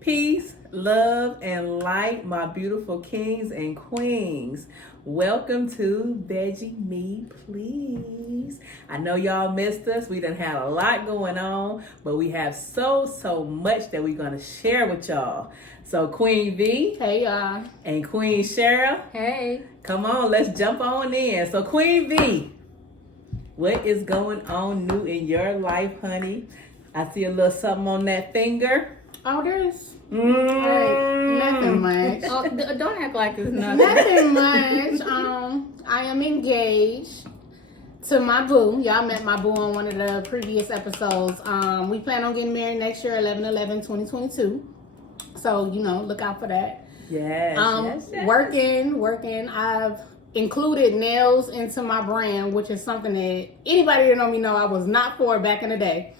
Peace, love, and light, my beautiful kings and queens. Welcome to Veggie Me Please. I know y'all missed us. We done had a lot going on, but we have so much that we're going to share with y'all. So Queen V. Hey y'all. And Queen Cheryl. Hey. Come on, let's jump on in. So Queen V, what is going on new in your life, honey? I see a little something on that finger. Oh, there's Nothing much. Oh, don't act like it's nothing. Nothing much. I am engaged to my boo. Y'all met my boo on one of the previous episodes. We plan on getting married next year, 11/11/2022. So, look out for that. Yes, yes. Working. I've included nails into my brand, which is something that anybody that know me know I was not for back in the day.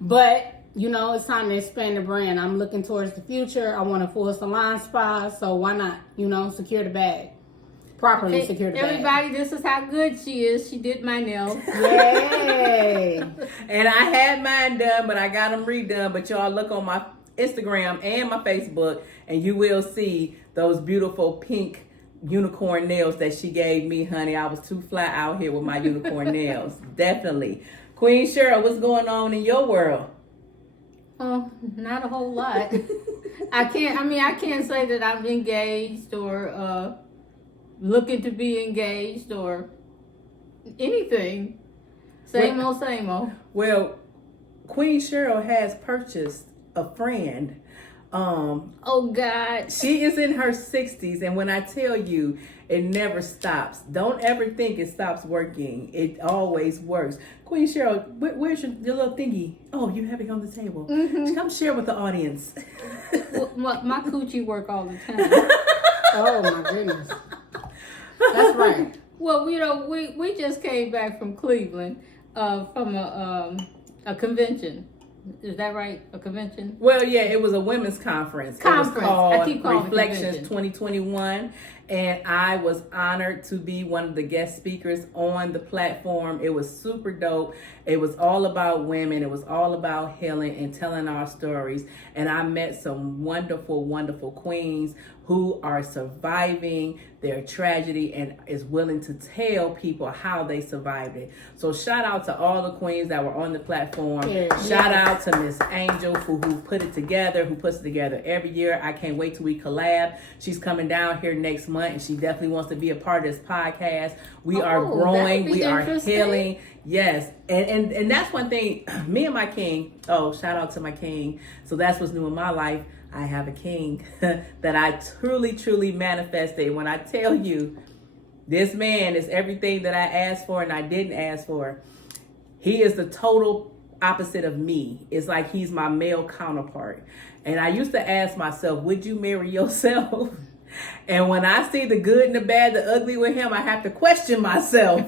But it's time to expand the brand. I'm looking towards the future. I want a full salon spa, so why not, secure the bag. Properly secure the bag. Everybody, this is how good she is. She did my nails. Yay! And I had mine done, but I got them redone. But y'all look on my Instagram and my Facebook, and you will see those beautiful pink unicorn nails that she gave me, honey. I was too fly out here with my unicorn nails. Definitely. Queen Cheryl, what's going on in your world? Oh, not a whole lot. I can't say that I'm engaged or looking to be engaged or anything. Same old. Well, Queen Cheryl has purchased a friend. Oh God. She is in her 60s, and when I tell you, it never stops. Don't ever think it stops working. It always works. Queen Cheryl, where's your little thingy? Oh, you have it on the table. Mm-hmm. Come share with the audience. Well, my coochie work all the time. Oh my goodness. That's right. Well, we just came back from Cleveland from a convention. Is that right? A convention? Well, yeah, it was a women's conference. It was I keep calling it Reflections convention. 2021, and I was honored to be one of the guest speakers on the platform. It was super dope. It was all about women. It was all about healing and telling our stories. And I met some wonderful queens who are surviving their tragedy and is willing to tell people how they survived it. So shout out to all the queens that were on the platform. Yes. Shout out to Miss Angel who put it together, who puts it together every year. I can't wait till we collab. She's coming down here next month, and she definitely wants to be a part of this podcast. We are growing. We are healing. Yes. And that's one thing, me and my king, shout out to my king. So that's what's new in my life. I have a king that I truly manifested. When I tell you, this man is everything that I asked for and I didn't ask for. He is the total opposite of me. It's like he's my male counterpart. And I used to ask myself, would you marry yourself? And when I see the good and the bad, the ugly with him, I have to question myself.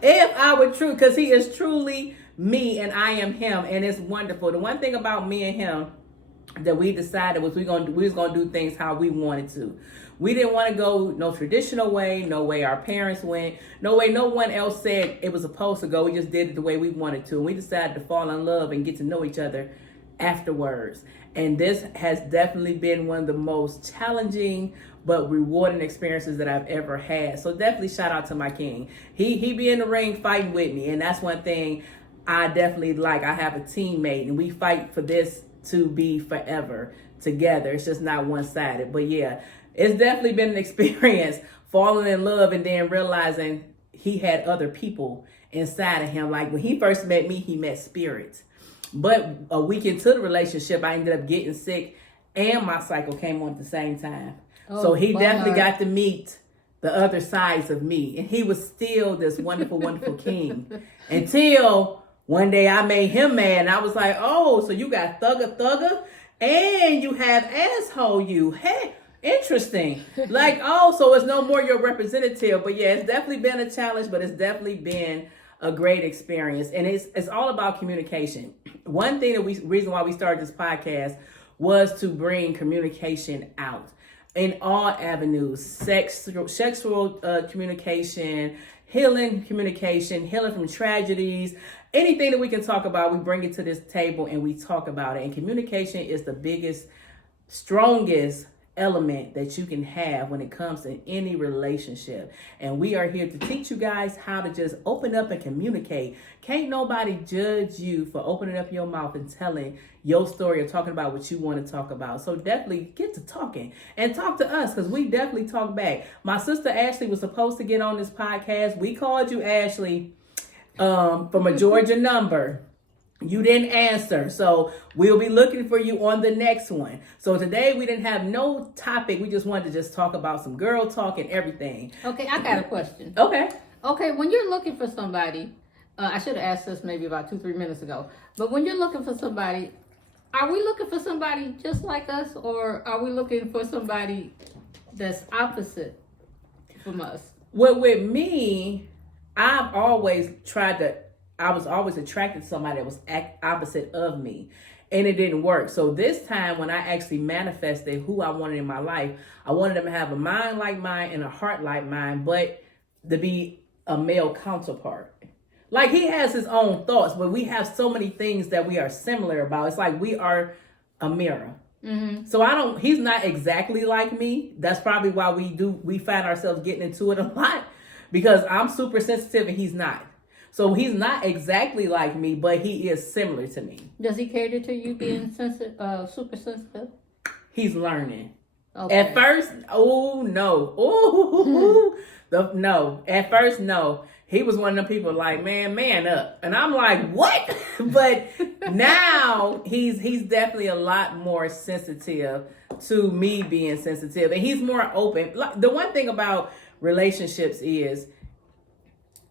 If I were true, because he is truly me and I am him. And it's wonderful. The one thing about me and him that we decided was we was gonna do things how we wanted to. We didn't want to go no traditional way, no way our parents went, no way no one else said it was supposed to go. We just did it the way we wanted to. And we decided to fall in love and get to know each other afterwards. And this has definitely been one of the most challenging but rewarding experiences that I've ever had. So definitely shout out to my king. He be in the ring fighting with me, and that's one thing I definitely like. I have a teammate, and we fight for this to be forever together. It's just not one-sided. But yeah, it's definitely been an experience falling in love and then realizing he had other people inside of him. Like when he first met me, he met spirits. But a week into the relationship, I ended up getting sick and my cycle came on at the same time. So he definitely got to meet the other sides of me. And he was still this wonderful king until one day I made him mad, and I was like, oh, so you got thugger, and you have asshole you. Hey, interesting. Like, oh, so it's no more your representative. But yeah, it's definitely been a challenge, but it's definitely been a great experience. And it's all about communication. One thing reason why we started this podcast was to bring communication out. in all avenues, sexual communication, healing communication, healing from tragedies, anything that we can talk about, we bring it to this table and we talk about it. And communication is the biggest, strongest element that you can have when it comes to any relationship. And we are here to teach you guys how to just open up and communicate. Can't nobody judge you for opening up your mouth and telling your story or talking about what you want to talk about. So definitely get to talking and talk to us, because we definitely talk back. My sister Ashley was supposed to get on this podcast. We called you, Ashley, from a Georgia number. You didn't answer, so we'll be looking for you on the next one. So today we didn't have no topic. We just wanted to just talk about some girl talk and everything. Okay, I got a question. Okay, when you're looking for somebody, I should have asked this maybe about 2-3 minutes ago, but when you're looking for somebody, are we looking for somebody just like us, or are we looking for somebody that's opposite from us? Well, with me, I was always attracted to somebody that was opposite of me, and it didn't work. So this time when I actually manifested who I wanted in my life, I wanted them to have a mind like mine and a heart like mine, but to be a male counterpart. Like, he has his own thoughts, but we have so many things that we are similar about. It's like we are a mirror. Mm-hmm. So he's not exactly like me. That's probably why we find ourselves getting into it a lot, because I'm super sensitive and he's not. So he's not exactly like me, but he is similar to me. Does he cater to you being sensitive, super sensitive? He's learning. Okay. At first, oh no. No. At first, no. He was one of them people like, man up. And I'm like, what? But now he's definitely a lot more sensitive to me being sensitive. And he's more open. The one thing about relationships is,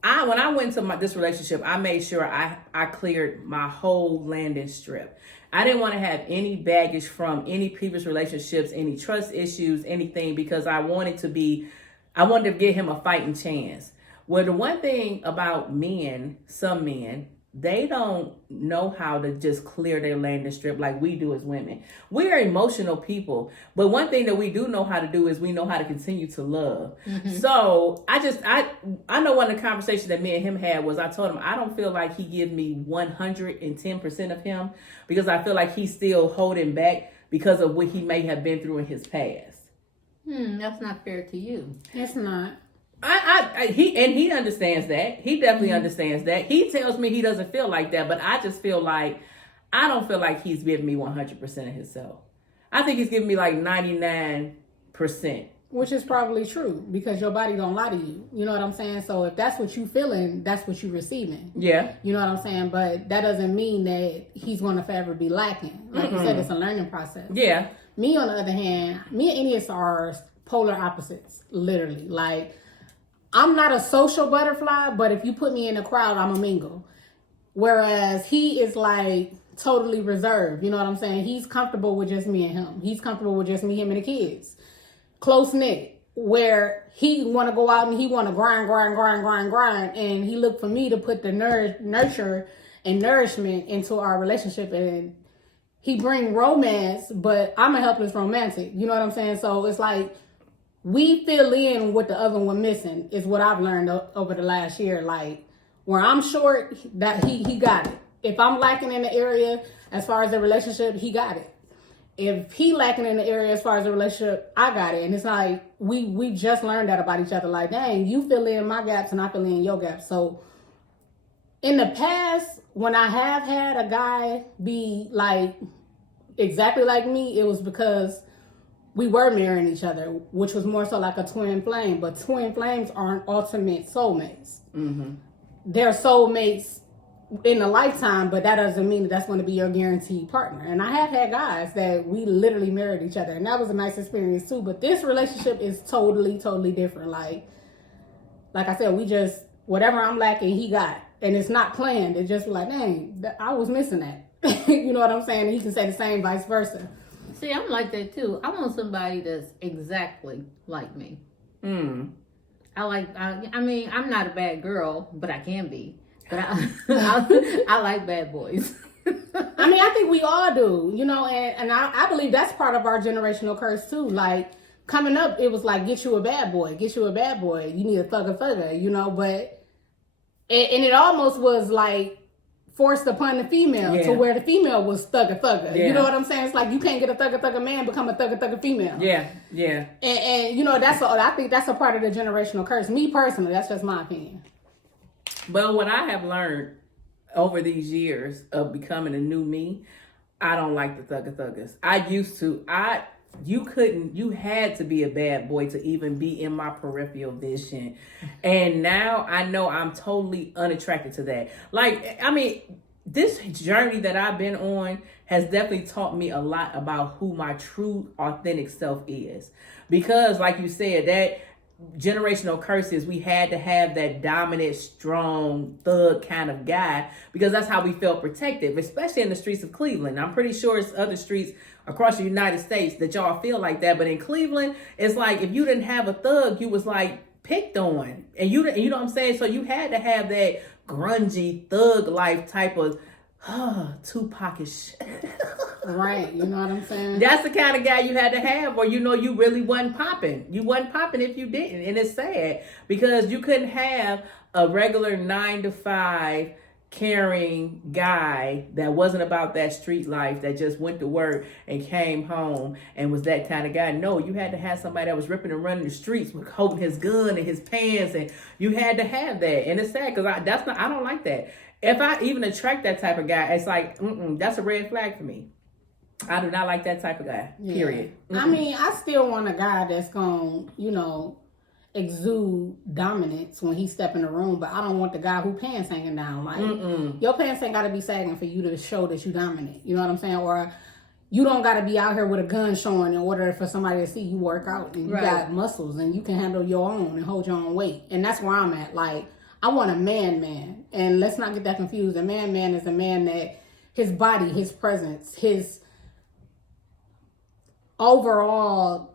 when I went into this relationship, I made sure I cleared my whole landing strip. I didn't want to have any baggage from any previous relationships, any trust issues, anything, because I wanted to give him a fighting chance. Well, the one thing about some men, they don't know how to just clear their landing strip like we do as women. We are emotional people, but one thing that we do know how to do is we know how to continue to love. Mm-hmm. So I know one of the conversations that me and him had was, I told him I don't feel like he gives me 110% of him, because I feel like he's still holding back because of what he may have been through in his past. That's not fair to you. It's not. He understands that. He definitely understands that. He tells me he doesn't feel like that, but I just feel like I don't feel like he's giving me 100% of himself. I think he's giving me like 99%. Which is probably true, because your body don't lie to you. You know what I'm saying? So if that's what you feeling, that's what you receiving. Yeah. You know what I'm saying? But that doesn't mean that he's going to forever be lacking. Like you said, it's a learning process. Yeah. Me, on the other hand, me and Ennea's are polar opposites, literally. Like, I'm not a social butterfly, but if you put me in a crowd, I'm a mingle. Whereas he is like totally reserved. You know what I'm saying? He's comfortable with just me and him. He's comfortable with just me, him, and the kids. Close knit. Where he want to go out and he want to grind. And he looked for me to put the nurture and nourishment into our relationship. And he bring romance, but I'm a helpless romantic. You know what I'm saying? So it's like, we fill in what the other one missing, is what I've learned over the last year. Like, where I'm short, that he got it. If I'm lacking in the area as far as the relationship, he got it. If he lacking in the area as far as the relationship, I got it. And it's like, we just learned that about each other. Like, dang, you fill in my gaps and I fill in your gaps. So in the past, when I have had a guy be like exactly like me, it was because we were marrying each other, which was more so like a twin flame. But twin flames aren't ultimate soulmates. Mm-hmm. They're soulmates in a lifetime, but that doesn't mean that's going to be your guaranteed partner. And I have had guys that we literally married each other, and that was a nice experience too. But this relationship is totally different. Like I said, we just, whatever I'm lacking, he got. And it's not planned. It's just like, dang, I was missing that. You know what I'm saying? And he can say the same, vice versa. See, I'm like that too. I want somebody that's exactly like me. I mean, I'm not a bad girl, but I can be. But I like bad boys. I mean, I think we all do, you know, and I believe that's part of our generational curse too. Like, coming up, it was like, get you a bad boy. You need a thugger, you know, but, and it almost was like forced upon the female to where the female was thugger. Yeah. You know what I'm saying? It's like, you can't get a thugger man, become a thugger female. Yeah. And you know, I think that's a part of the generational curse. Me personally, that's just my opinion. But what I have learned over these years of becoming a new me, I don't like the thuggers. I used to. You had to be a bad boy to even be in my peripheral vision. And now I know I'm totally unattracted to that. Like, I mean, this journey that I've been on has definitely taught me a lot about who my true, authentic self is. Because, like you said, that generational curses, we had to have that dominant, strong, thug kind of guy because that's how we felt protected, especially in the streets of Cleveland. I'm pretty sure it's other streets across the United States that y'all feel like that, but in Cleveland, it's like if you didn't have a thug, you was like picked on, and you know what I'm saying. So you had to have that grungy thug life type of Tupac-ish. Right, you know what I'm saying? That's the kind of guy you had to have, or you know you really wasn't popping. You wasn't popping if you didn't, and it's sad because you couldn't have a regular 9-to-5 caring guy that wasn't about that street life, that just went to work and came home and was that kind of guy. No, you had to have somebody that was ripping and running the streets with holding his gun and his pants, and you had to have that. And it's sad because I don't like that. If I even attract that type of guy, it's like that's a red flag for me. I do not like that type of guy. Yeah. Period. I mean, I still want a guy that's gonna, you know, exude dominance when he step in the room, but I don't want the guy who pants hanging down. Like your pants ain't gotta be sagging for you to show that you dominate. You know what I'm saying? Or you don't gotta be out here with a gun showing in order for somebody to see you work out and you got muscles and you can handle your own and hold your own weight. And that's where I'm at. Like, I want a man. And let's not get that confused. A man is a man that his body, his presence, his overall,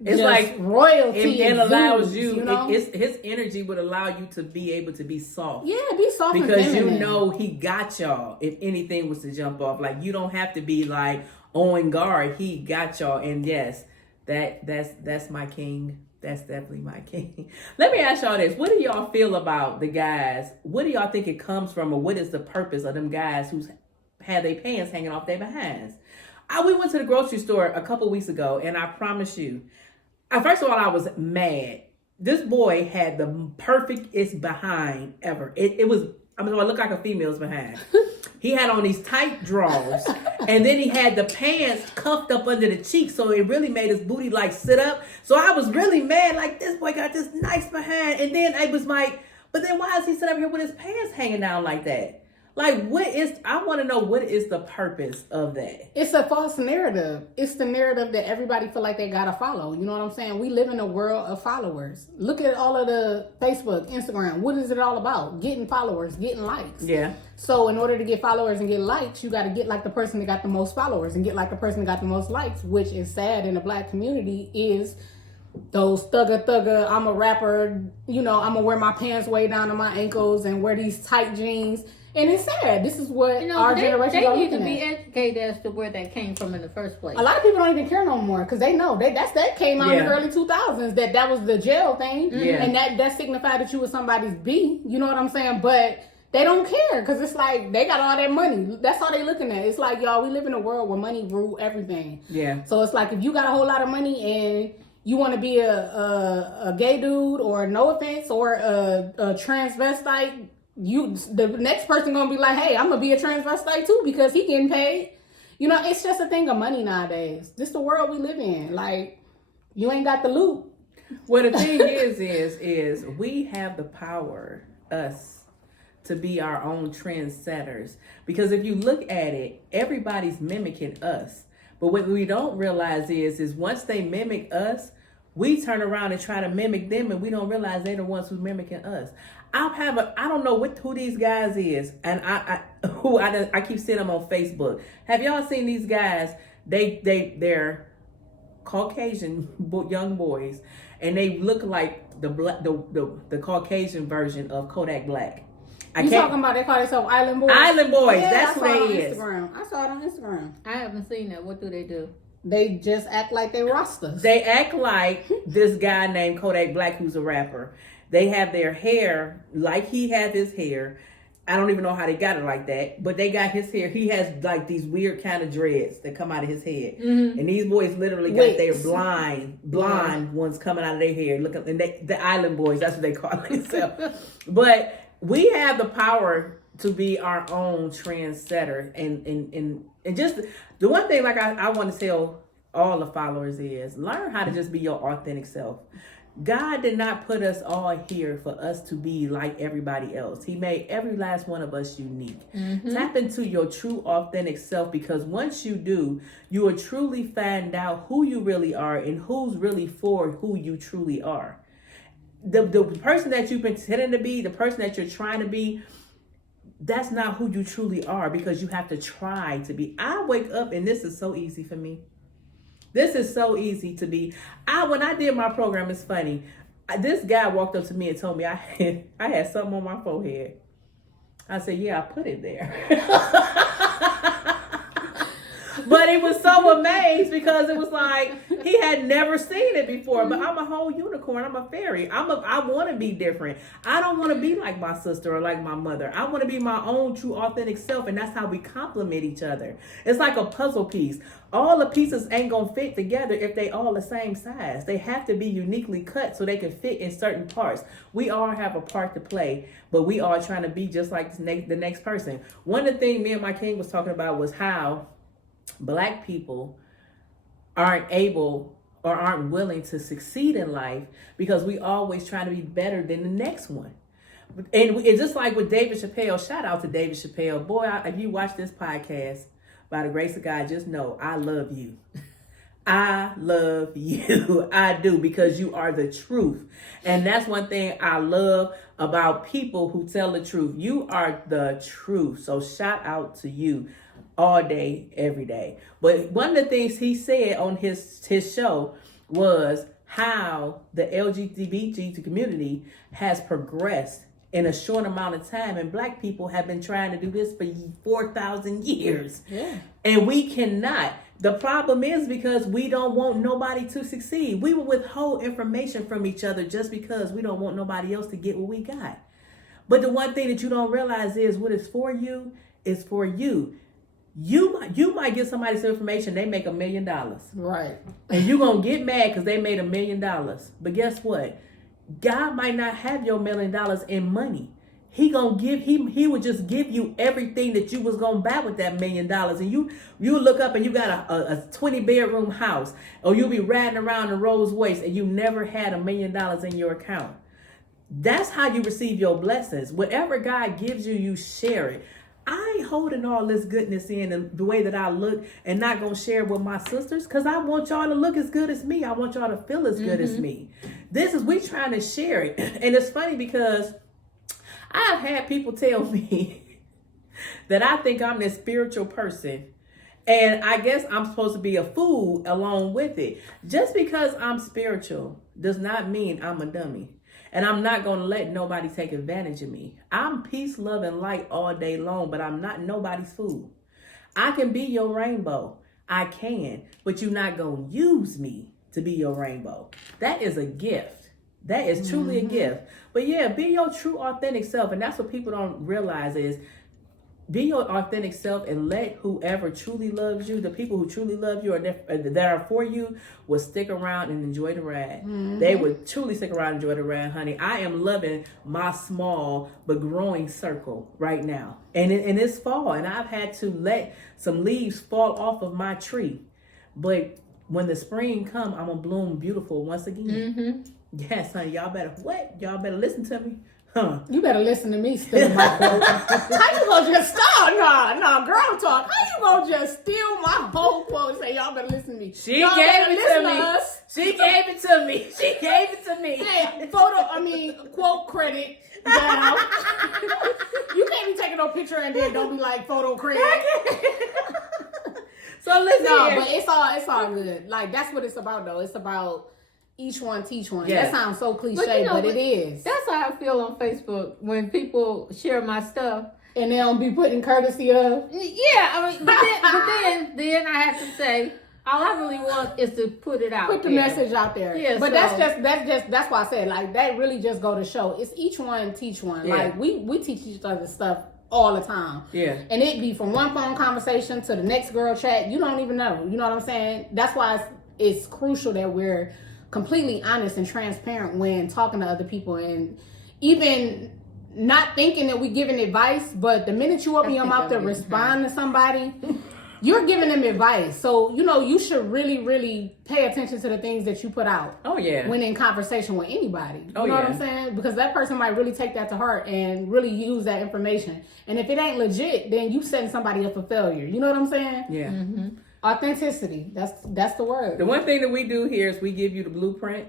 it's like royalty. It allows you, you know? his energy would allow you to be able to be soft. Yeah, be soft because and feminine. you know he got y'all if anything was to jump off. Like, you don't have to be like on guard. He got y'all. And yes, that's my king. That's definitely my king. Let me ask y'all this. What do y'all feel about the guys? What do y'all think it comes from, or what is the purpose of them guys who's had their pants hanging off their behinds? We went to the grocery store a couple weeks ago, and I promise you, first of all, I was mad. This boy had the perfectest behind ever. It looked like a female's behind. He had on these tight drawers, and then he had the pants cuffed up under the cheeks, so it really made his booty like sit up. So I was really mad, like, this boy got this nice behind, and then I was like, but then why is he sitting up here with his pants hanging down like that? Like, I want to know, what is the purpose of that? It's a false narrative. It's the narrative that everybody feel like they gotta follow. You know what I'm saying? We live in a world of followers. Look at all of the Facebook, Instagram. What is it all about? Getting followers, getting likes. Yeah. So in order to get followers and get likes, you got to get like the person that got the most followers and get like the person that got the most likes, which is sad in the black community, is those thugger, I'm a rapper, you know, I'm gonna wear my pants way down to my ankles and wear these tight jeans. And it's sad. This is what our generation they need to be educated as to where that came from in the first place. A lot of people don't even care no more because they know that came out in the early 2000s, that was the jail thing, and that signified that you was somebody's B. You know what I'm saying? But they don't care because it's like they got all that money. That's all they looking at. It's like, y'all, we live in a world where money rule everything. Yeah. So it's like, if you got a whole lot of money and you want to be a gay dude, or no offense, or a transvestite, the next person gonna be like, hey, I'm gonna be a transvestite too because he getting paid. You know, it's just a thing of money nowadays. This the world we live in. Like, you ain't got the loot. Well, the thing is we have the power, us, to be our own trendsetters. Because if you look at it, everybody's mimicking us. But what we don't realize is once they mimic us, we turn around and try to mimic them, and we don't realize they're the ones who's mimicking us. I don't know who these guys is, and I keep seeing them on Facebook. Have y'all seen these guys? They're Caucasian young boys, and they look like the Caucasian version of Kodak Black. You talking about, they call themselves Island Boys? Island Boys, yeah, that's what they is. I saw it on Instagram. I haven't seen that. What do they do? They just act like they rosters. They act like this guy named Kodak Black, who's a rapper. They have their hair like he had his hair. I don't even know how they got it like that, but they got his hair. He has like these weird kind of dreads that come out of his head, and these boys literally got their blonde ones coming out of their hair. Look, and the island boys, that's what they call themselves. But we have the power to be our own trendsetter, and just the one thing like I want to tell all the followers is learn how to just be your authentic self. God did not put us all here for us to be like everybody else. He made every last one of us unique. Tap into your true authentic self, because once you do, you will truly find out who you really are and who's really for who you truly are. The person that you've been pretending to be, the person that you're trying to be, that's not who you truly are, because you have to try to be. I wake up and this is so easy for me. This is so easy to be. When I did my program, it's funny. This guy walked up to me and told me I had something on my forehead. I said, yeah, I put it there. But he was so amazed because it was like he had never seen it before. But I'm a whole unicorn. I'm a fairy. I want to be different. I don't want to be like my sister or like my mother. I want to be my own true authentic self, and that's how we complement each other. It's like a puzzle piece. All the pieces ain't gonna fit together if they all the same size. They have to be uniquely cut so they can fit in certain parts. We all have a part to play, but we all trying to be just like the next person. One of the things me and my king was talking about was how Black people aren't able or aren't willing to succeed in life because we always trying to be better than the next one. And it's just like with David Chappelle. Shout out to David Chappelle. Boy, if you watch this podcast, by the grace of God, just know I love you. I love you. I do, because you are the truth. And that's one thing I love about people who tell the truth. You are the truth. So shout out to you all day, every day. But one of the things he said on his show was how the LGBT community has progressed in a short amount of time, and Black people have been trying to do this for 4,000 years. Yeah. And we cannot. The problem is because we don't want nobody to succeed. We will withhold information from each other just because we don't want nobody else to get what we got. But the one thing that you don't realize is what is for you is for you. You might get somebody some information, they make $1 million. Right. And you're going to get mad because they made $1 million. But guess what? God might not have your $1 million in money. He would just give you everything that you was going to buy with that $1 million. And you look up and you got a 20-bedroom house, or you'll be riding around in Rolls Royce and you never had $1 million in your account. That's how you receive your blessings. Whatever God gives you, you share it. I ain't holding all this goodness in and the way that I look and not going to share it with my sisters, because I want y'all to look as good as me. I want y'all to feel as good as me. We trying to share it. And it's funny because I've had people tell me that I think I'm this spiritual person, and I guess I'm supposed to be a fool along with it. Just because I'm spiritual does not mean I'm a dummy. And I'm not going to let nobody take advantage of me. I'm peace, love, and light all day long, but I'm not nobody's fool. I can be your rainbow. I can, but you're not going to use me to be your rainbow. That is a gift. That is truly a gift. But yeah, be your true authentic self. And that's what people don't realize is be your authentic self, and let whoever truly loves you, the people who truly love you or that are for you, will stick around and enjoy the ride. They would truly stick around and enjoy the ride, honey. I am loving my small but growing circle right now. And it's fall, and I've had to let some leaves fall off of my tree. But when the spring come, I'm going to bloom beautiful once again. Yes, honey, y'all better listen to me. Huh. You better listen to me steal my quote. How you gonna just stop? No, girl talk. How you gonna just steal my whole quote and say y'all better listen to me? She gave it to me. She gave it to me. She gave it to me. Hey, quote credit down. You can't be taking no picture and then don't be like photo credit. So listen. No, but it's all good. Like, that's what it's about though. It's about each one teach one. Yes. That sounds so cliche, but it is. That's how I feel on Facebook when people share my stuff. And they don't be putting courtesy of. Yeah, I mean, but then I have to say, all I really want is to put it out. Put the message out there. Yeah, but so, that's why I said, like, that really just go to show it's each one teach one. Yeah. Like we teach each other stuff all the time. Yeah. And it be from one phone conversation to the next girl chat. You don't even know. You know what I'm saying? That's why it's crucial that we're completely honest and transparent when talking to other people, and even not thinking that we're giving advice, but the minute you open your mouth to respond to somebody, you're giving them advice. So, you know, you should really, really pay attention to the things that you put out. Oh, yeah. When in conversation with anybody. You Oh, know yeah. what I'm saying? Because that person might really take that to heart and really use that information. And if it ain't legit, then you setting somebody up for failure. You know what I'm saying? Yeah. Mm-hmm. Authenticity. That's the word. The one thing that we do here is we give you the blueprint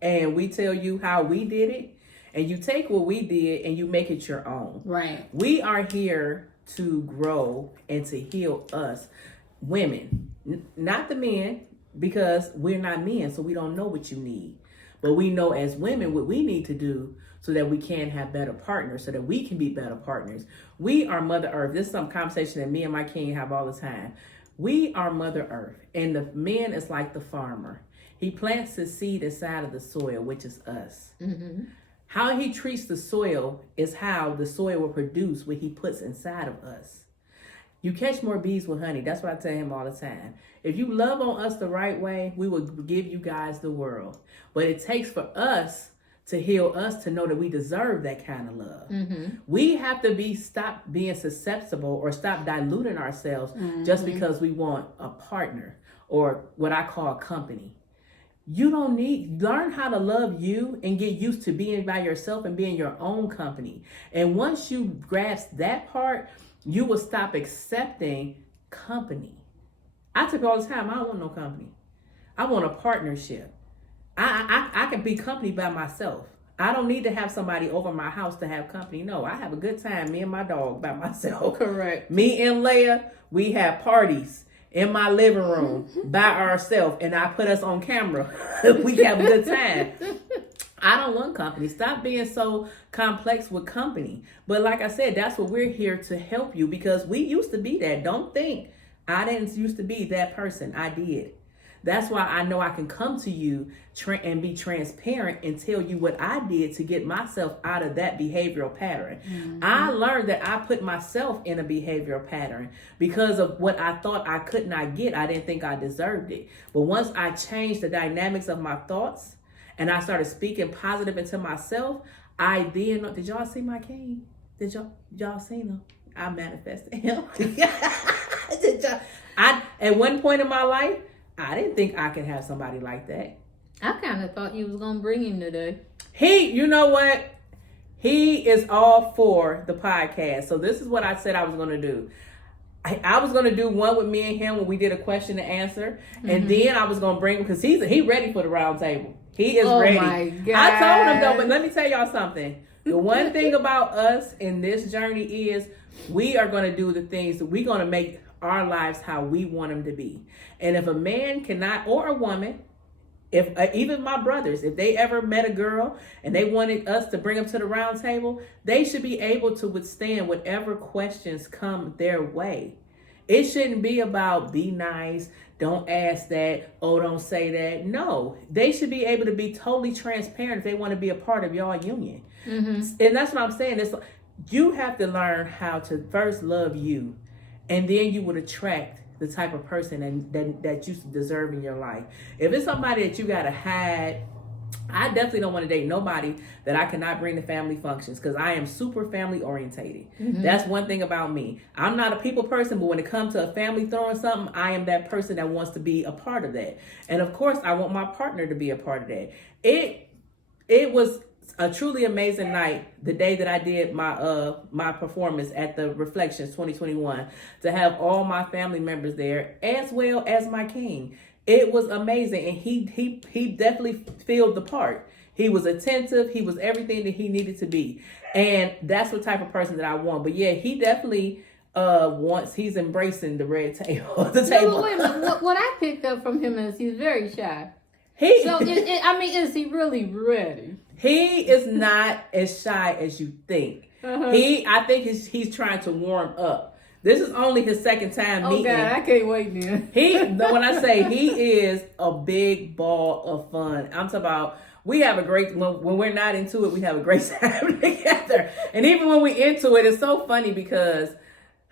and we tell you how we did it, and you take what we did and you make it your own. Right. We are here to grow and to heal us women, not the men, because we're not men, so we don't know what you need. But we know as women what we need to do so that we can have better partners, so that we can be better partners. We are Mother Earth. This is some conversation that me and my king have all the time. We are Mother Earth, and the man is like the farmer. He plants the seed inside of the soil, which is us. Mm-hmm. How he treats the soil is how the soil will produce what he puts inside of us. You catch more bees with honey. That's what I tell him all the time. If you love on us the right way, we will give you guys the world. But it takes for us to heal us to know that we deserve that kind of love. Mm-hmm. We have to stop being susceptible or stop diluting ourselves just because we want a partner or what I call company. You don't learn how to love you and get used to being by yourself and being your own company. And once you grasp that part, you will stop accepting company. I tell you all the time, I don't want no company. I want a partnership. I can be company by myself. I don't need to have somebody over my house to have company. No, I have a good time, me and my dog by myself. Correct. Me and Leia, we have parties in my living room by ourselves, and I put us on camera. We have a good time. I don't want company. Stop being so complex with company. But like I said, that's what we're here to help you, because we used to be that. Don't think I didn't used to be that person. I did. That's why I know I can come to you and be transparent and tell you what I did to get myself out of that behavioral pattern. Mm-hmm. I learned that I put myself in a behavioral pattern because of what I thought I could not get. I didn't think I deserved it. But once I changed the dynamics of my thoughts and I started speaking positive into myself, I then, did y'all see my king? Did y'all seen him? I manifested him. At one point in my life, I didn't think I could have somebody like that. I kind of thought you was going to bring him today. You know what? He is all for the podcast. So this is what I said I was going to do. I was going to do one with me and him when we did a question and answer. Mm-hmm. And then I was going to bring him because he ready for the round table. He is ready. My God. I told him though, but let me tell y'all something. The one thing about us in this journey is we are going to do the things that we're going to make our lives how we want them to be. And if a man cannot, or a woman, if even my brothers, if they ever met a girl and they wanted us to bring them to the round table, they should be able to withstand whatever questions come their way. It shouldn't be about be nice, don't ask that, oh, don't say that. No, they should be able to be totally transparent if they want to be a part of y'all union. Mm-hmm. And that's what I'm saying. You have to learn how to first love you, and then you would attract the type of person that you deserve in your life. If it's somebody that you gotta hide, I definitely don't want to date nobody that I cannot bring to family functions, because I am super family orientated. Mm-hmm. That's one thing about me. I'm not a people person, but when it comes to a family throwing something, I am that person that wants to be a part of that. And of course, I want my partner to be a part of that. It was a truly amazing night, the day that I did my performance at the Reflections 2021, to have all my family members there as well as my king. It was amazing, and he definitely filled the part. He was attentive. He was everything that he needed to be, and that's what type of person that I want. But yeah, he definitely he's embracing the red table. The table. No, wait a minute. What I picked up from him is he's very shy. Is he really ready? He is not as shy as you think. Uh-huh. I think he's trying to warm up, This is only his second time meeting. Oh God, I can't wait then. When I say he is a big ball of fun, I'm talking about we have a great, when we're not into it, we have a great time together. And even when we're into it, it's so funny because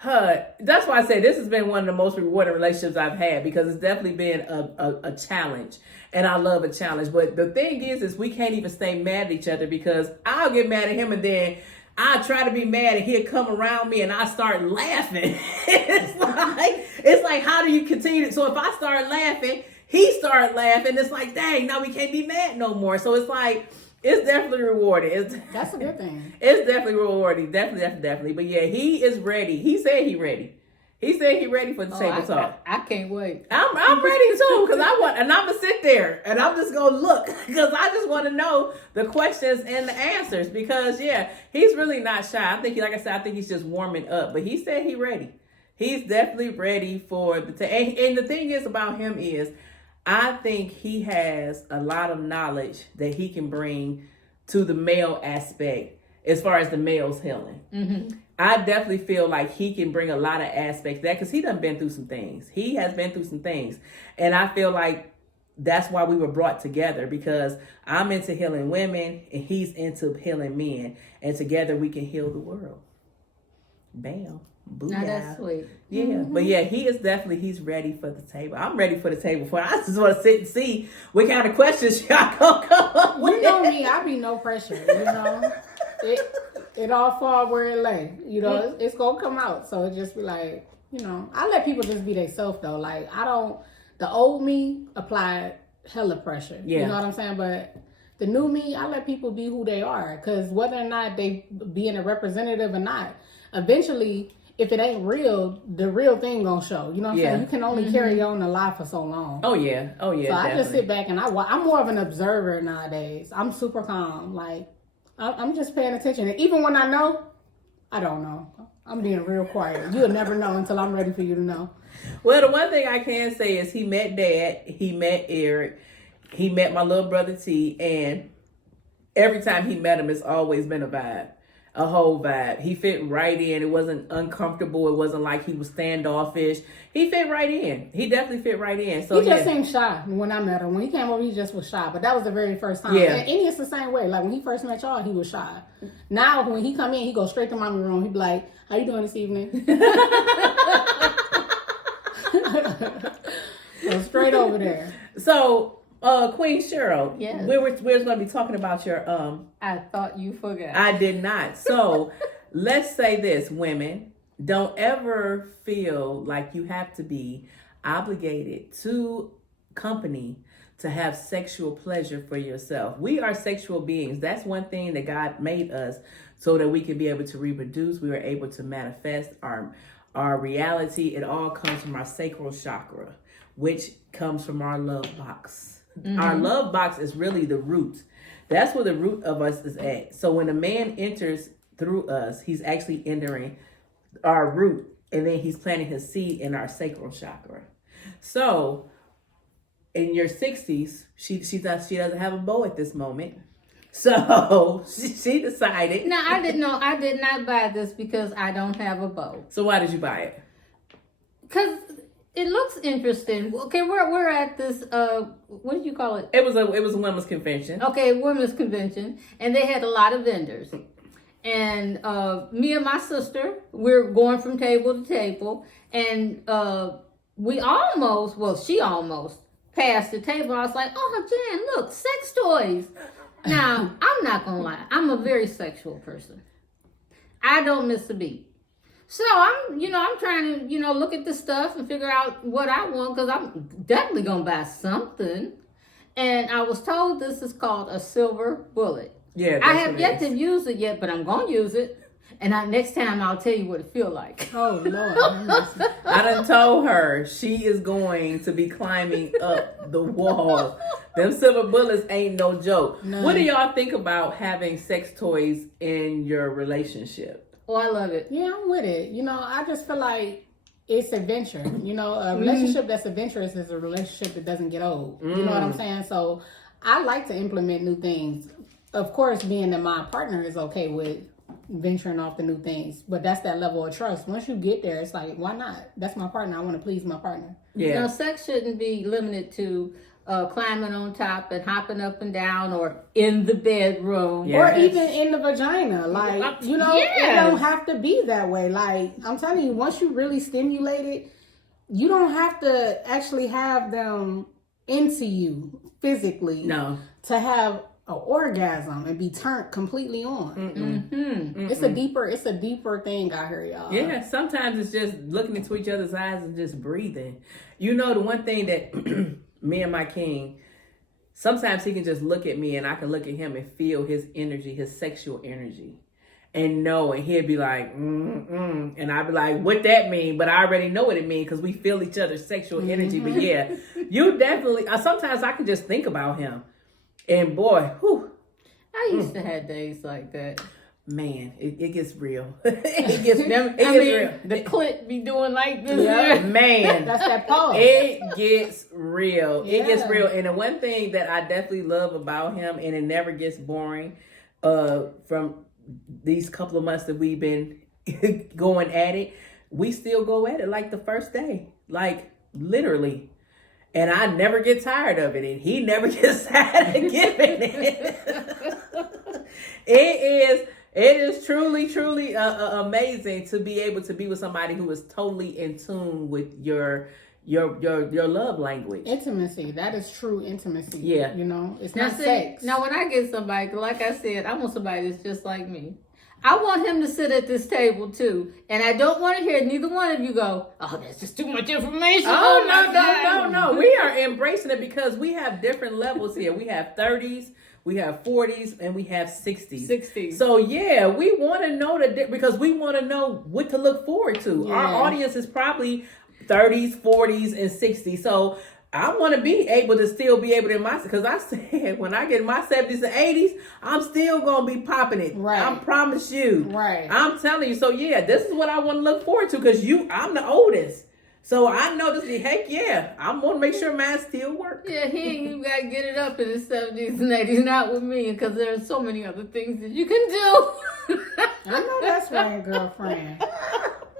that's why I say this has been one of the most rewarding relationships I've had, because it's definitely been a challenge. And I love a challenge. But the thing is we can't even stay mad at each other, because I'll get mad at him and then I try to be mad and he'll come around me and I start laughing. it's like, how do you continue? So if I start laughing, he started laughing. It's like, dang, now we can't be mad no more. So it's like, it's definitely rewarding. That's a good thing. It's definitely rewarding. Definitely. But yeah, he is ready. He said he ready. He said he ready for the table talk. I can't wait. I'm ready too, because I'm gonna sit there and I'm just gonna look, because I just want to know the questions and the answers, because yeah, he's really not shy. I think like I said, I think he's just warming up, but he said he ready. He's definitely ready for the and the thing is about him is, I think he has a lot of knowledge that he can bring to the male aspect as far as the male's healing. Mm-hmm. I definitely feel like he can bring a lot of aspects of that, because he done been through some things. He has been through some things. And I feel like that's why we were brought together, because I'm into healing women and he's into healing men. And together we can heal the world. Bam. Booyah. Now that's sweet. Yeah. Mm-hmm. But yeah, he's ready for the table. I'm ready for the table. I just want to sit and see what kind of questions y'all gonna come up with. You know me, I be no pressure, you know. It all fall where it lay. You know, it's gonna come out. So it just be like, you know, I let people just be themselves though. Like the old me applied hella pressure. Yeah. You know what I'm saying? But the new me, I let people be who they are. Because whether or not they being a representative or not, eventually, if it ain't real, the real thing gonna show. You know what I'm saying? You can only carry on a lie for so long. Oh yeah. So definitely. I just sit back and I'm more of an observer nowadays. I'm super calm. Like, I'm just paying attention. And even when I know, I don't know. I'm being real quiet. You'll never know until I'm ready for you to know. Well, the one thing I can say is he met Dad, he met Eric, he met my little brother T, and every time he met him, it's always been a vibe. A whole vibe. He fit right in. It wasn't uncomfortable. It wasn't like he was standoffish. He fit right in. He definitely fit right in. So he just seemed shy when I met him. When he came over, he just was shy. But that was the very first time. Yeah. And it's the same way. Like when he first met y'all, he was shy. Now when he come in, he goes straight to mommy room. He be like, "How you doing this evening?" So straight over there. So Queen Cheryl, yes. we're going to be talking about your I thought you forgot. I did not. So let's say this, women, don't ever feel like you have to be obligated to company to have sexual pleasure for yourself. We are sexual beings. That's one thing that God made us so that we can be able to reproduce. We are able to manifest our reality. It all comes from our sacral chakra, which comes from our love box. Mm-hmm. Our love box is really the root. That's where the root of us is at. So when a man enters through us, he's actually entering our root, and then he's planting his seed in our sacral chakra. So in your 60s, she doesn't have a beau at this moment. So she decided. No, I did not buy this because I don't have a beau. So why did you buy it? Because it looks interesting. Okay, we're at this what did you call it? It was a women's convention. Okay, women's convention, and they had a lot of vendors. And me and my sister, we're going from table to table, and she almost passed the table. I was like, "Oh, Jan, look, sex toys." Now, I'm not gonna lie, I'm a very sexual person. I don't miss a beat. So I'm trying to, look at the stuff and figure out what I want, because I'm definitely going to buy something. And I was told this is called a silver bullet. Yeah, I have yet to use it yet, but I'm going to use it. And next time I'll tell you what it feels like. Oh, Lord. I done told her she is going to be climbing up the wall. Them silver bullets ain't no joke. No. What do y'all think about having sex toys in your relationship? Oh, I love it. Yeah, I'm with it. I just feel like it's adventure. A relationship that's adventurous is a relationship that doesn't get old. You know what I'm saying? So I like to implement new things. Of course, being that my partner is okay with venturing off to new things. But that's that level of trust. Once you get there, it's like, why not? That's my partner. I want to please my partner. Yeah. Now, sex shouldn't be limited to climbing on top and hopping up and down or in the bedroom. Yes. Or even in the vagina. Like, you know, it don't have to be that way. Like, I'm telling you, once you really stimulate it, you don't have to actually have them into you physically to have an orgasm and be turned completely on. It's a deeper thing out here, y'all. Yeah, sometimes it's just looking into each other's eyes and just breathing. You know, the one thing that me and my king, sometimes he can just look at me and I can look at him and feel his energy, his sexual energy. And know, and he'd be like, and I'd be like, what that mean? But I already know what it means because we feel each other's sexual energy. But yeah, you definitely, sometimes I can just think about him. And boy, whew. I used to have days like that. Man, it gets real. it gets real. The clit be doing like this. Yeah, man. That's that pause. It gets real. Yeah. It gets real. And the one thing that I definitely love about him, and it never gets boring, from these couple of months that we've been going at it, we still go at it like the first day. Like, literally. And I never get tired of it, and he never gets tired of giving it. It is truly amazing to be able to be with somebody who is totally in tune with your love language. Intimacy. That is true intimacy. Yeah. You know, it's Now, not sex. Now, when I get somebody, like I said, I want somebody that's just like me. I want him to sit at this table too, and I don't want to hear neither one of you go, "Oh, that's just too much information." Oh, no. We are embracing it because we have different levels here. We have 30s, we have 40s, and we have 60s. 60s. So yeah, we want to know because we want to know what to look forward to. Yeah. Our audience is probably 30s, 40s, and 60s. So I want to be able to still be able to because I said when I get in my 70s and 80s, I'm still going to be popping it. Right. I promise you. Right. I'm telling you. So yeah, this is what I want to look forward to because I'm the oldest. So I know this, heck yeah, I want to make sure mine still work. Yeah, he ain't even got to get it up in his 70s and 80s, not with me, because there's so many other things that you can do. I know that's right, girlfriend.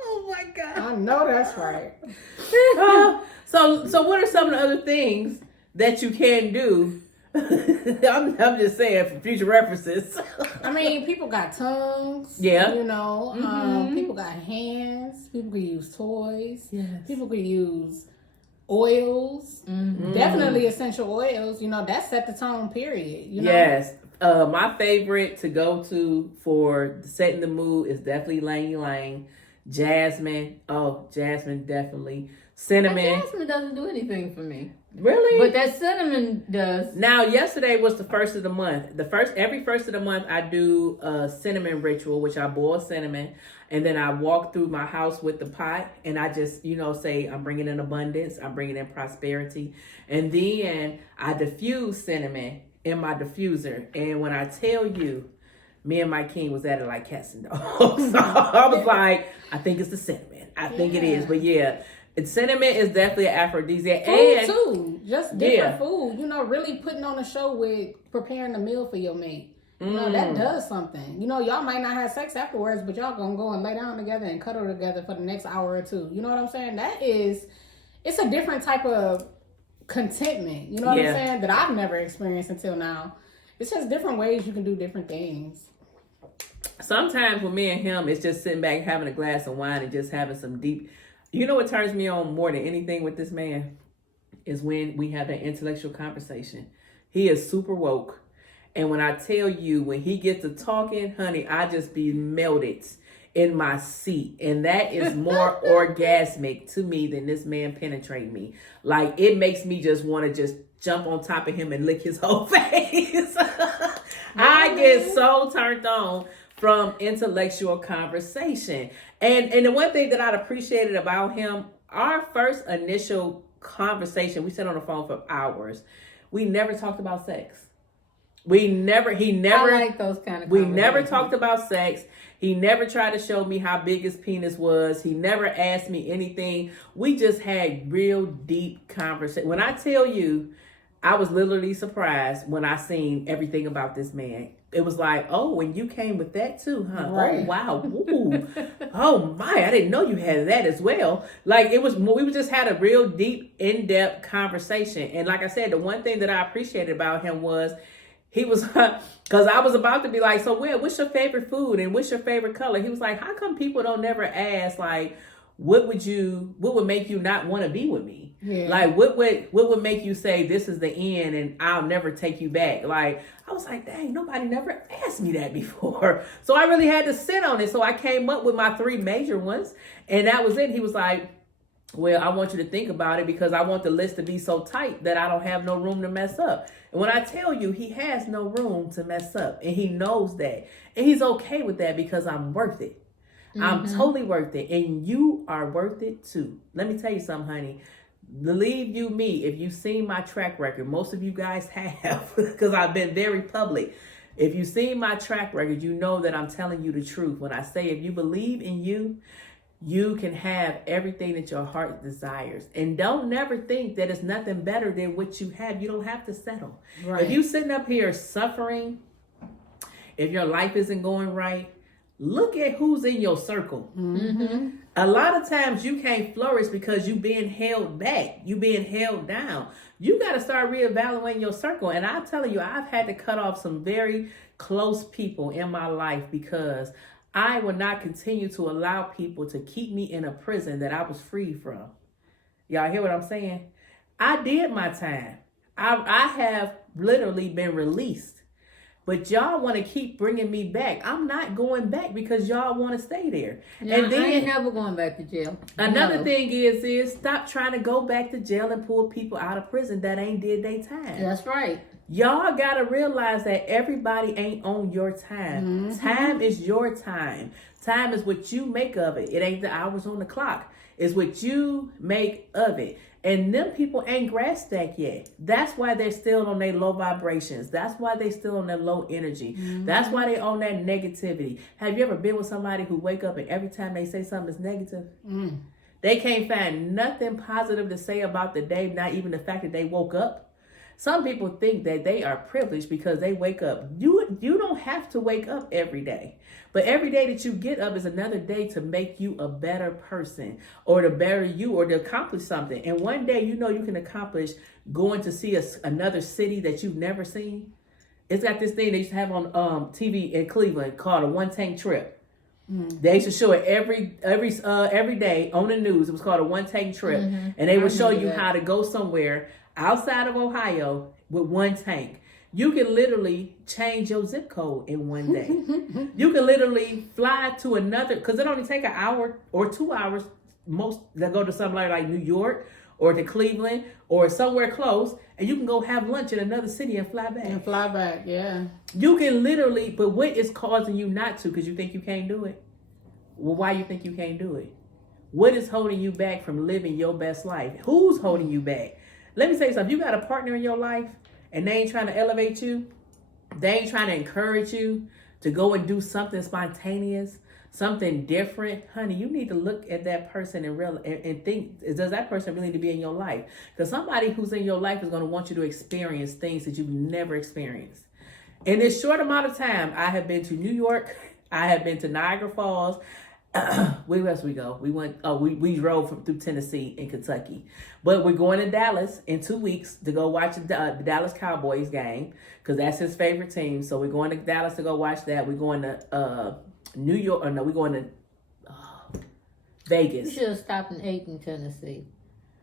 Oh my God. I know that's right. So what are some of the other things that you can do? I'm just saying for future references. I mean, people got tongues. Yeah. You know, people got hands. People can use toys. Yes. People can use oils. Definitely essential oils. You know, that set the tone, period. You know? Yes. My favorite to go to for setting the mood is definitely Lang Lang. Jasmine. Oh, jasmine, definitely. Cinnamon. Jasmine doesn't do anything for me. Really? But that cinnamon does. Now, yesterday was the first of the month. Every first of the month, I do a cinnamon ritual, which I boil cinnamon, and then I walk through my house with the pot, and I just, say I'm bringing in abundance, I'm bringing in prosperity, and then I diffuse cinnamon in my diffuser. And when I tell you, me and my king was at it like cats and dogs. So I was like, I think it's the cinnamon. I think it is, but yeah. Cinnamon is definitely an aphrodisiac. Food and too. Just different food. You know, really putting on a show with preparing a meal for your mate. You know, that does something. You know, y'all might not have sex afterwards, but y'all gonna go and lay down together and cuddle together for the next hour or two. You know what I'm saying? It's a different type of contentment. You know what I'm saying? That I've never experienced until now. It's just different ways you can do different things. Sometimes with me and him, it's just sitting back having a glass of wine and just having some deep. You know what turns me on more than anything with this man is when we have that intellectual conversation. He is super woke. And when I tell you, when he gets to talking, honey, I just be melted in my seat. And that is more orgasmic to me than this man penetrating me. Like, it makes me just want to just jump on top of him and lick his whole face. I get so turned on from intellectual conversation. And the one thing that I'd appreciated about him, our first initial conversation, we sat on the phone for hours. We never talked about sex. He never I like those kind of we never talked about sex. He never tried to show me how big his penis was. He never asked me anything. We just had real deep conversation. When I tell you, I was literally surprised when I seen everything about this man. It was like, oh, and you came with that too, huh? Right. Oh, wow. Ooh. Oh my, I didn't know you had that as well. Like it was, we just had a real deep, in-depth conversation. And like I said, the one thing that I appreciated about him was he was, because I was about to be like, so what's your favorite food and what's your favorite color? He was like, how come people don't never ask, like, what would make you not want to be with me? Yeah. Like, what would make you say this is the end and I'll never take you back? Like, I was like, dang, nobody never asked me that before. So I really had to sit on it. So I came up with my 3 major ones, and that was it. He was like, well, I want you to think about it because I want the list to be so tight that I don't have no room to mess up. And when I tell you, he has no room to mess up, and he knows that. And he's okay with that because I'm worth it. Mm-hmm. I'm totally worth it. And you are worth it too. Let me tell you something, honey. Believe you me, if you've seen my track record, most of you guys have, because I've been very public. If you've seen my track record, you know that I'm telling you the truth. When I say if you believe in you, you can have everything that your heart desires. And don't never think that it's nothing better than what you have. You don't have to settle. Right. If you sitting up here suffering, if your life isn't going right, look at who's in your circle. Mm-hmm. A lot of times you can't flourish because you being held back. You being held down. You got to start reevaluating your circle. And I'm telling you, I've had to cut off some very close people in my life because I will not continue to allow people to keep me in a prison that I was free from. Y'all hear what I'm saying? I did my time. I have literally been released. But y'all want to keep bringing me back. I'm not going back because y'all want to stay there. No, and then I ain't never going back to jail. Another thing is stop trying to go back to jail and pull people out of prison that ain't did their time. That's right. Y'all got to realize that everybody ain't on your time. Mm-hmm. Time is your time. Time is what you make of it. It ain't the hours on the clock. It's what you make of it. And them people ain't grasped that yet. That's why they're still on their low vibrations. That's why they still on their low energy. Mm-hmm. That's why they on that negativity. Have you ever been with somebody who wake up and every time they say something is negative? They can't find nothing positive to say about the day, not even the fact that they woke up. Some people think that they are privileged because they wake up. You don't have to wake up every day. But every day that you get up is another day to make you a better person or to better you or to accomplish something. And one day, you know, you can accomplish going to see another city that you've never seen. It's got this thing they used to have on TV in Cleveland called a one-tank trip. They used to show it every day on the news. It was called a one-tank trip. And they would show you how to go somewhere outside of Ohio with one tank. You can literally change your zip code in one day. You can literally fly to another, because it only take an hour or 2 hours, most that go to somewhere like New York or to Cleveland or somewhere close, and you can go have lunch in another city and fly back. Yeah. You can literally, but what is causing you not to? Because you think you can't do it? Well, why you think you can't do it? What is holding you back from living your best life? Who's holding you back? Let me tell you something. You got a partner in your life and they ain't trying to elevate you. They ain't trying to encourage you to go and do something spontaneous, something different. Honey, you need to look at that person and think, does that person really need to be in your life? Because somebody who's in your life is going to want you to experience things that you've never experienced. In this short amount of time, I have been to New York. I have been to Niagara Falls. Where else we go? We drove through Tennessee and Kentucky, but we're going to Dallas in 2 weeks to go watch the Dallas Cowboys game because that's his favorite team. So we're going to Dallas to go watch that. We're going to New York. Or no, we're going to Vegas. You should have stopped and ate in Tennessee.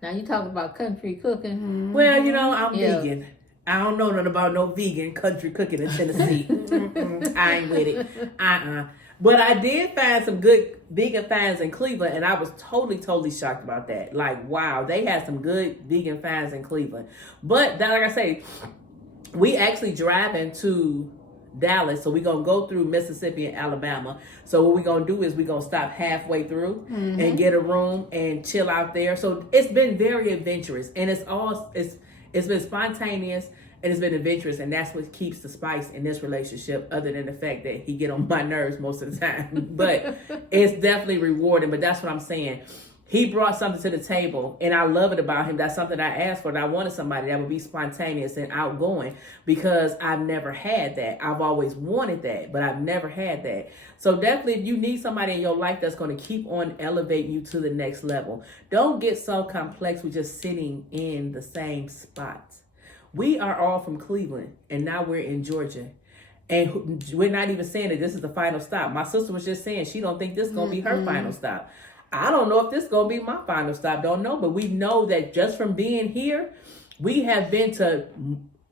Now you talk about country cooking. Well, you know I'm vegan. I don't know nothing about no vegan country cooking in Tennessee. I ain't with it. But I did find some good vegan finds in Cleveland, and I was totally shocked about that. Like, wow, they had some good vegan finds in Cleveland. But like I say, we actually driving to Dallas, so we're going to go through Mississippi and Alabama. So what we're going to do is we're going to stop halfway through and get a room and chill out there. So it's been very adventurous, and it's been spontaneous. And it's been adventurous, and that's what keeps the spice in this relationship, other than the fact that he get on my nerves most of the time. But it's definitely rewarding. But that's what I'm saying. He brought something to the table, and I love it about him. That's something I asked for, and I wanted somebody that would be spontaneous and outgoing, because I've never had that. I've always wanted that, but I've never had that. So definitely, if you need somebody in your life that's going to keep on elevating you to the next level, don't get so complex with just sitting in the same spot. We are all from Cleveland, and now we're in Georgia. And we're not even saying that this is the final stop. My sister was just saying she don't think this is going to be her final stop. I don't know if this is going to be my final stop. Don't know. But we know that just from being here, we have been to...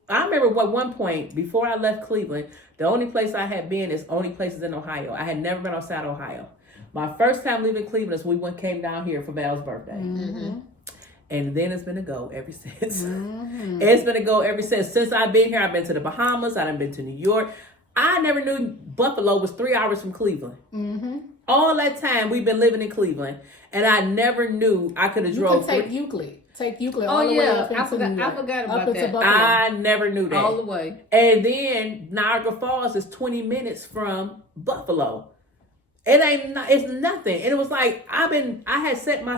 I remember at one point, before I left Cleveland, the only place I had been is only places in Ohio. I had never been outside Ohio. My first time leaving Cleveland is when we came down here for Val's birthday. Mm-hmm. And then it's been a go ever since. Mm-hmm. It's been a go ever since. Since I've been here, I've been to the Bahamas. I've been to New York. I never knew Buffalo was 3 hours from Cleveland. Mm-hmm. All that time we've been living in Cleveland, and I never knew I could have drove. You can take Euclid. Take Euclid all the way up into I forgot about that. I never knew that. All the way. And then Niagara Falls is 20 minutes from Buffalo. It's nothing. And it was like I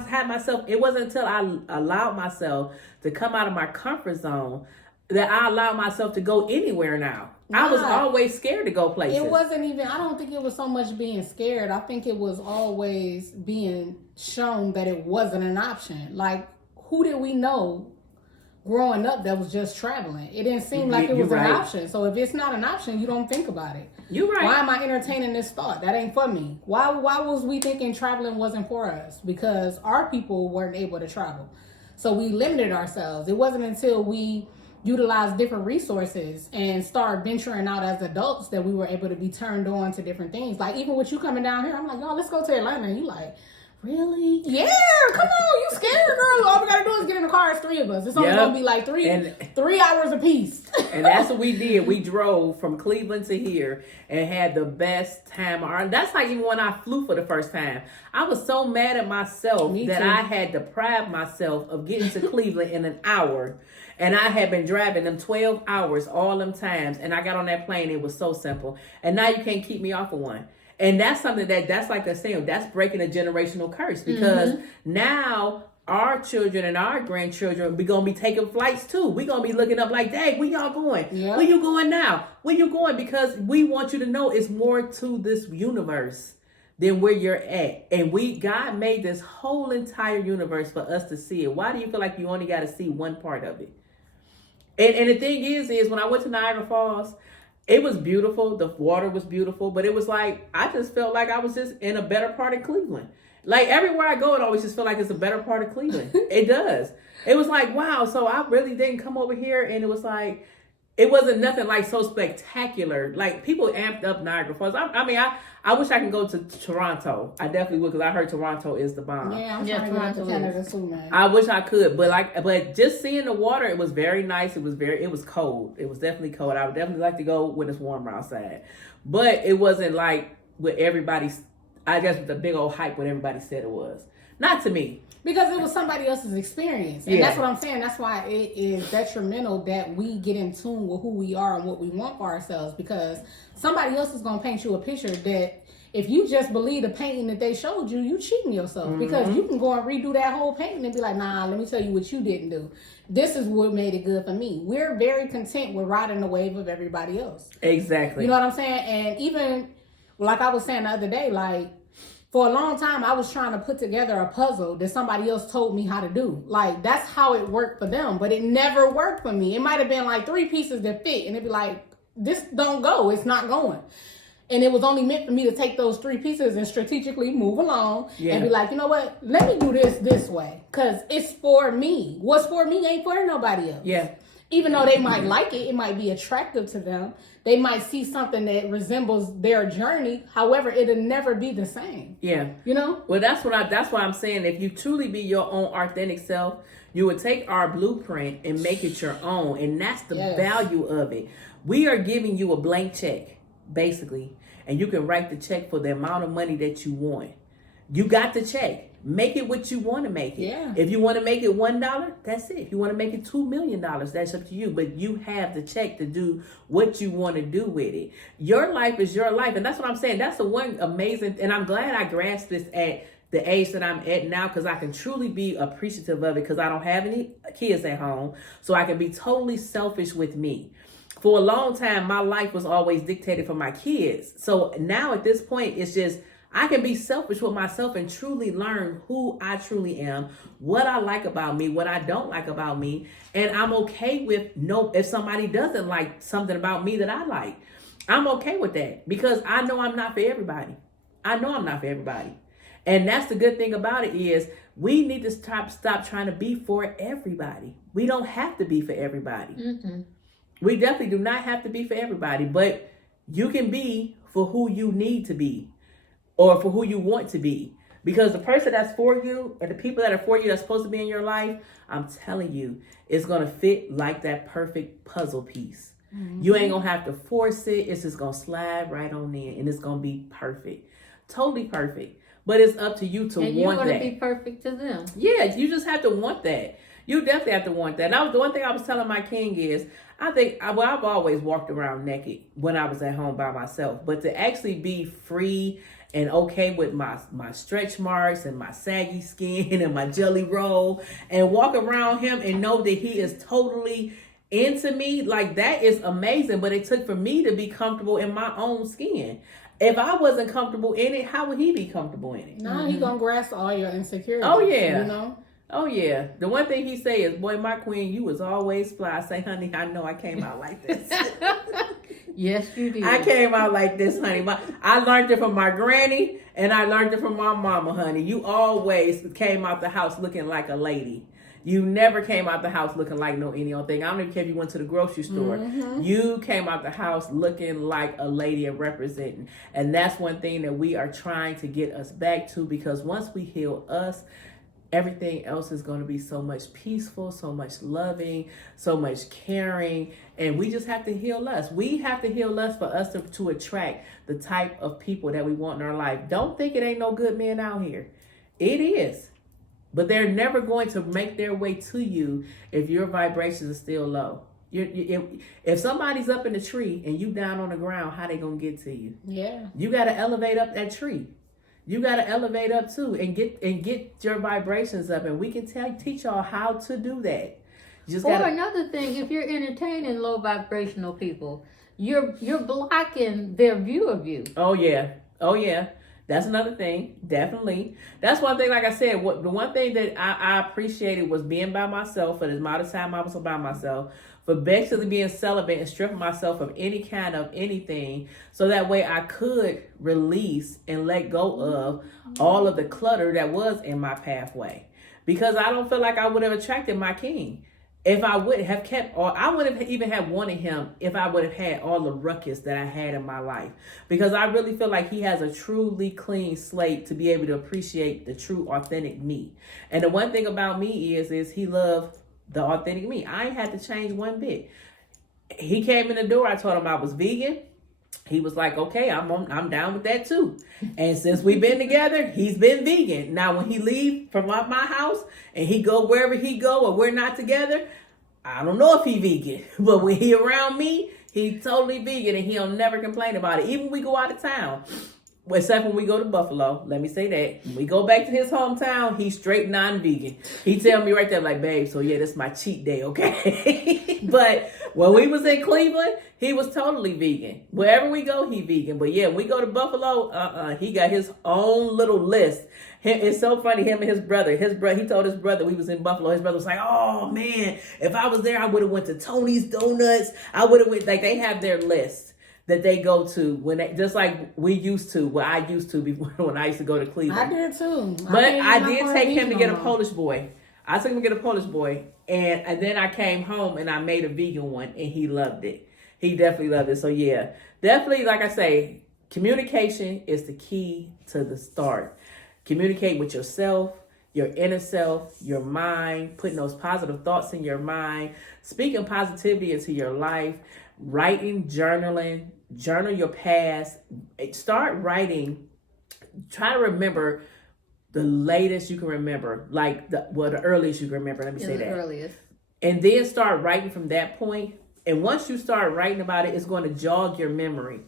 had myself. It wasn't until I allowed myself to come out of my comfort zone that I allowed myself to go anywhere now. Nah, I was always scared to go places. It wasn't even, I don't think it was so much being scared. I think it was always being shown that it wasn't an option. Like, who did we know growing up that was just traveling? It didn't seem like it was an option. So if it's not an option, you don't think about it. You're right. Why am I entertaining this thought? That ain't for me. Why was we thinking traveling wasn't for us? Because our people weren't able to travel. So we limited ourselves. It wasn't until we utilize different resources and start venturing out as adults that we were able to be turned on to different things. Like, even with you coming down here, I'm like, yo, let's go to Atlanta. And you like, really? Yeah, come on, you scared, girl. All we gotta do is get in the car. It's three of us. It's only gonna be like 3 hours apiece. And that's what we did. We drove from Cleveland to here and had the best time. That's like even when I flew for the first time. I was so mad at myself that I had deprived myself of getting to Cleveland in an hour. And I had been driving them 12 hours all them times. And I got on that plane. It was so simple. And now you can't keep me off of one. And that's something that's like a saying, that's breaking a generational curse. Because now our children and our grandchildren, we're going to be taking flights too. We're going to be looking up like, dang, where y'all going? Yep. Where you going now? Where you going? Because we want you to know it's more to this universe than where you're at. And God made this whole entire universe for us to see it. Why do you feel like you only got to see one part of it? And the thing is when I went to Niagara Falls, it was beautiful. The water was beautiful, but it was like, I just felt like I was just in a better part of Cleveland. Like everywhere I go, it always just feel like it's a better part of Cleveland. It does. It was like, wow. So I really didn't come over here, and it was like, it wasn't nothing like so spectacular. Like people amped up Niagara Falls. I wish I could go to Toronto. I definitely would, because I heard Toronto is the bomb. Yeah, I'm trying to go to Canada soon, man. I wish I could, but just seeing the water, it was very nice. It was cold. It was definitely cold. I would definitely like to go when it's warmer outside, but it wasn't like what everybody's. I guess with the big old hype what everybody said it was. Not to me. Because it was somebody else's experience. And that's what I'm saying. That's why it is detrimental that we get in tune with who we are and what we want for ourselves. Because somebody else is going to paint you a picture that if you just believe the painting that they showed you, you cheating yourself. Mm-hmm. Because you can go and redo that whole painting and be like, nah, let me tell you what you didn't do. This is what made it good for me. We're very content with riding the wave of everybody else. Exactly. You know what I'm saying? And even, like I was saying the other day, like, for a long time, I was trying to put together a puzzle that somebody else told me how to do. Like, that's how it worked for them, but it never worked for me. It might have been like 3 pieces that fit, and it'd be like, this don't go. It's not going. And it was only meant for me to take those 3 pieces and strategically move along and be like, you know what? Let me do this way, because it's for me. What's for me ain't for nobody else. Yeah. Even though they might like it, it might be attractive to them. They might see something that resembles their journey. However, it'll never be the same. Yeah. You know? Well, that's why I'm saying, if you truly be your own authentic self, you would take our blueprint and make it your own. And that's the value of it. We are giving you a blank check, basically. And you can write the check for the amount of money that you want. You got the check. Make it what you want to make it. Yeah. If you want to make it $1, that's it. If you want to make it $2 million, that's up to you. But you have the check to do what you want to do with it. Your life is your life. And that's what I'm saying. That's the one amazing, and I'm glad I grasped this at the age that I'm at now, because I can truly be appreciative of it because I don't have any kids at home. So I can be totally selfish with me. For a long time, my life was always dictated for my kids. So now at this point, it's just, I can be selfish with myself and truly learn who I truly am, what I like about me, what I don't like about me. And I'm okay with if somebody doesn't like something about me that I like. I'm okay with that because I know I'm not for everybody. I know I'm not for everybody. And that's the good thing about it is we need to stop trying to be for everybody. We don't have to be for everybody. Mm-hmm. We definitely do not have to be for everybody, but you can be for who you need to be or for who you want to be. Because the person that's for you and the people that are for you that's supposed to be in your life, I'm telling you, it's going to fit like that perfect puzzle piece. Mm-hmm. You ain't going to have to force it. It's just going to slide right on in and it's going to be perfect. Totally perfect. But it's up to you to want that. And you're going to be perfect to them. Yeah, you just have to want that. You definitely have to want that. And the one thing I was telling my king is, I've always walked around naked when I was at home by myself. But to actually be free and okay with my stretch marks and my saggy skin and my jelly roll and walk around him and know that he is totally into me, like that is amazing. But it took for me to be comfortable in my own skin. If I wasn't comfortable in it, how would he be comfortable in it? No, he gonna grasp all your insecurities. Oh yeah, you know. Oh yeah. The one thing he say is, "Boy, my queen, you was always fly." I say, "Honey, I know I came out like this." Yes, you did. I came out like this, honey. I learned it from my granny, and I learned it from my mama, honey. You always came out the house looking like a lady. You never came out the house looking like any old thing. I don't even care if you went to the grocery store. Mm-hmm. You came out the house looking like a lady and representing. And that's one thing that we are trying to get us back to, because once we heal us, everything else is going to be so much peaceful, so much loving, so much caring. And we just have to heal us. We have to heal us for us to attract the type of people that we want in our life. Don't think it ain't no good men out here. It is. But they're never going to make their way to you if your vibrations are still low. If somebody's up in the tree and you down on the ground, how they going to get to you? Yeah. You got to elevate up that tree. You got to elevate up too and get your vibrations up. And we can teach y'all how to do that. Another thing, if you're entertaining low vibrational people, you're blocking their view of you. Oh yeah. That's another thing, definitely. That's one thing, like I said, the one thing that I appreciated was being by myself for the amount of time I was by myself, for basically being celibate and stripping myself of any kind of anything, so that way I could release and let go of all of the clutter that was in my pathway. Because I don't feel like I would have attracted my king if I would have kept, or I would have even have wanted him if I would have had all the ruckus that I had in my life. Because I really feel like he has a truly clean slate to be able to appreciate the true, authentic me. And the one thing about me is he loved the authentic me. I ain't had to change one bit. He came in the door, I told him I was vegan. He was like, okay, I'm down with that too. And since we've been together, he's been vegan. Now, when he leave from my house and he go wherever he go or we're not together, I don't know if he vegan. But when he around me, he totally vegan and he'll never complain about it. Even when we go out of town, except when we go to Buffalo, let me say that. When we go back to his hometown, he's straight non-vegan. He tell me right there, like, babe, so yeah, this is my cheat day, okay? But when we was in Cleveland, he was totally vegan. Wherever we go, he vegan. But yeah, when we go to Buffalo, he got his own little list. It's so funny, him and his brother, he told his brother we was in Buffalo. His brother was like, oh man, if I was there, I would have went to Tony's Donuts. I would have went, like, they have their list that they go to when they, just like we used to, what I used to before when I used to go to Cleveland. I did too. But I did take him to get a Polish boy. I took him to get a Polish boy, and then I came home and I made a vegan one, and he loved it. He definitely loved it. So yeah, definitely, like I say, communication is the key to the start. Communicate with yourself, your inner self, your mind, putting those positive thoughts in your mind, speaking positivity into your life, writing, journaling, journal your past, start writing, try to remember the latest you can remember, like the earliest you can remember, let me say that. Earliest. And then start writing from that point. And once you start writing about it, it's going to jog your memory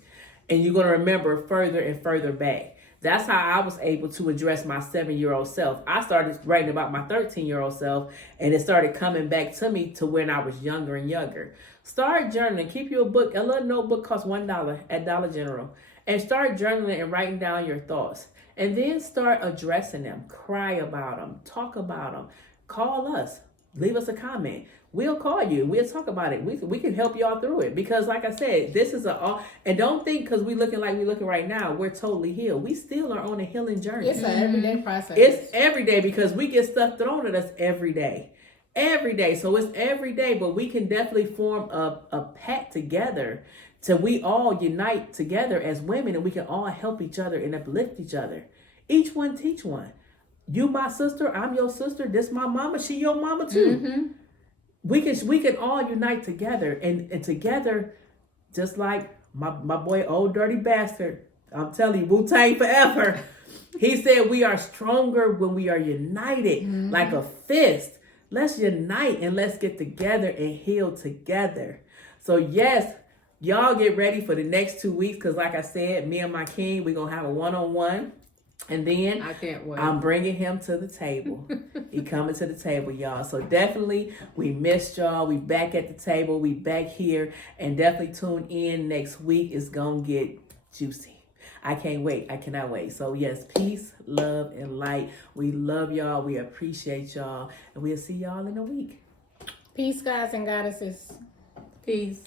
and you're going to remember further and further back. That's how I was able to address my 7-year-old self. I started writing about my 13-year-old self, and it started coming back to me to when I was younger and younger. Start journaling. Keep you a book. A little notebook costs $1 at Dollar General. And start journaling and writing down your thoughts. And then start addressing them. Cry about them. Talk about them. Call us. Leave us a comment. We'll call you. We'll talk about it. We can help y'all through it. Because like I said, this is and don't think because we're looking like we're looking right now, we're totally healed. We still are on a healing journey. It's an everyday process. It's every day because we get stuff thrown at us every day. Every day. So it's every day, but we can definitely form a pact together till we all unite together as women, and we can all help each other and uplift each other. Each one teach one. You my sister, I'm your sister, this my mama, she your mama too. Mm-hmm. We can all unite together and together, just like my boy Old Dirty Bastard. I'm telling you, Wu-Tang forever. He said we are stronger when we are united, like a fist. Let's unite and let's get together and heal together. So yes, y'all get ready for the next 2 weeks, because like I said, me and my king, we're going to have a one-on-one. And then I can't wait. I'm bringing him to the table. He coming to the table, y'all. So definitely, we missed y'all. We back at the table. We back here. And definitely tune in next week. It's going to get juicy. I can't wait. I cannot wait. So yes, peace, love, and light. We love y'all. We appreciate y'all. And we'll see y'all in a week. Peace, guys and goddesses. Peace.